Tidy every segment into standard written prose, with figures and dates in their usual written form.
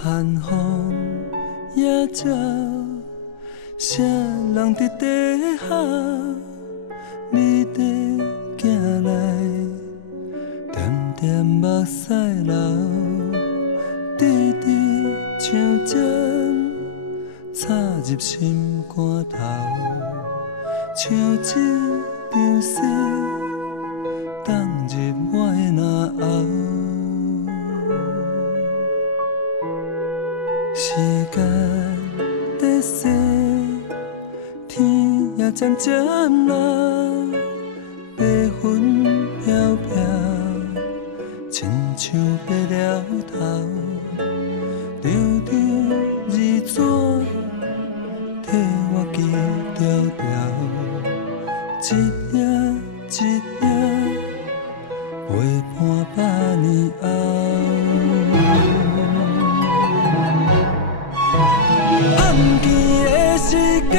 寒风也照，啥人伫底下？你伫行来，点点目屎流，滴滴像针插入心肝头，像一张雪放入我的脑后。时间在逝，天也渐渐蓝，白云飘飘，亲像白了头，张张字纸替我记条条，一页一页陪伴百年后。暗记的时间，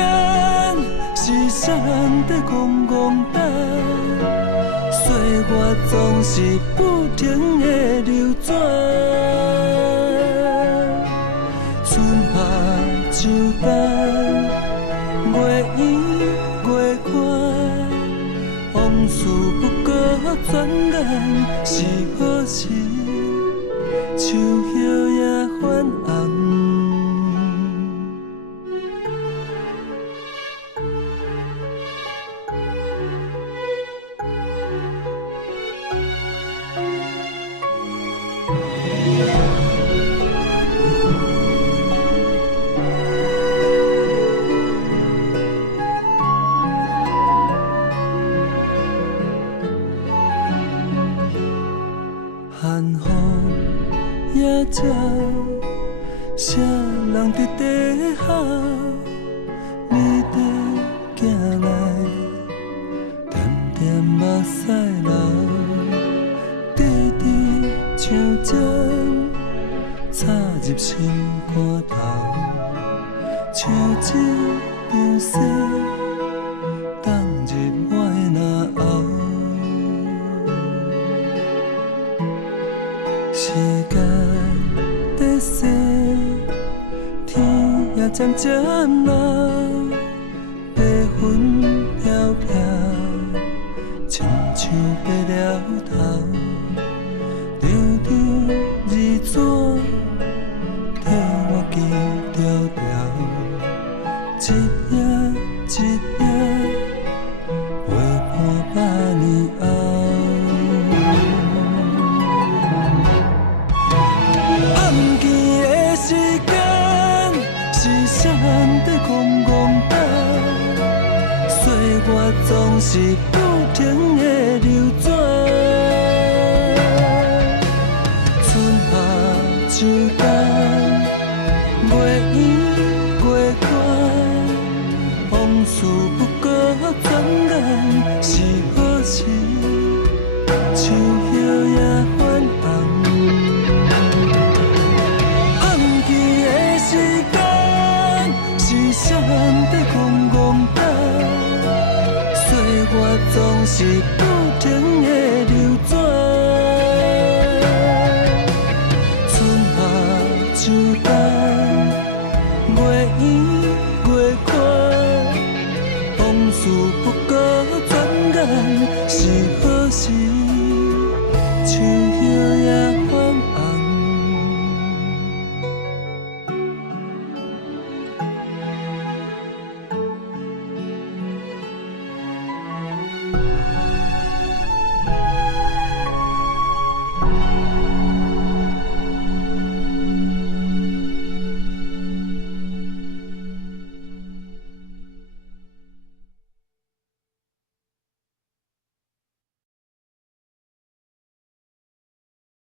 是谁人在戆戆等？岁月总是不停的流转，春夏秋冬，月圆月缺，往事不过转眼是好事，树叶也泛红。寒风也照，啥人伫底下？你伫行来，点点目屎流，滴滴像针插入心肝头，像一张雪放入我的脑后。时间在逝，天也渐渐蓝，白云飘飘，亲像白了头，张张字纸替我记条条，一页一页陪伴百年后。暗记的时间，是谁人在戆戆等？岁月总是不停的流转，春夏秋冬，月圆月缺，往事不过转眼是好事，树叶也泛红。是谁人在戆戆等？岁月总是不停的流转，春夏秋冬，月圆月缺，往事不过转眼是好事，树叶也泛红。